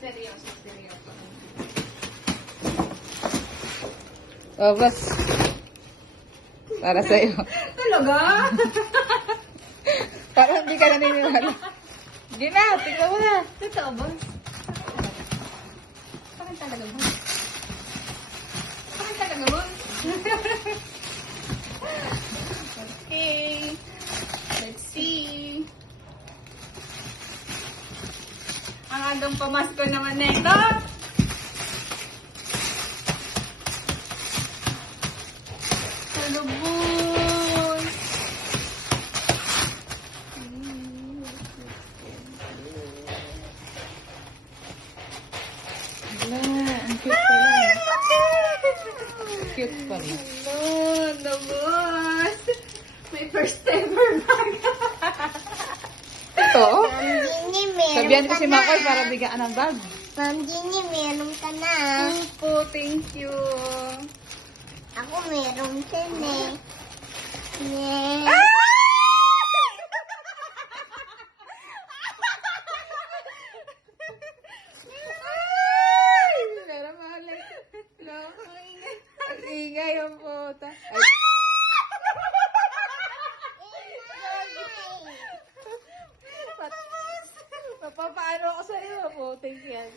Seryoso, seryoso. Oh, boss. Para sa'yo. Talaga? Parang hindi ka naniniwala. Hindi na, tingnan mo na. Totoo, boss? Parang talaga, boss? Parang talaga, boss? Okay. Let's see. Ang agang pamasko naman na ito. Talubos. Wala, ang cute pala. Cute pala. No, boss. May first ever bag. Ito? Ma'am Jenny, meron Sabihan ko ka si na. Makoy para bigyan ng bag. Ma'am Jenny, meron ka na. Opo, thank you. Ako meron din eh. Yeah. Pero mali. Loko. Ang ingay ang puta. Ay, papaano ako sa'yo? Puting yan.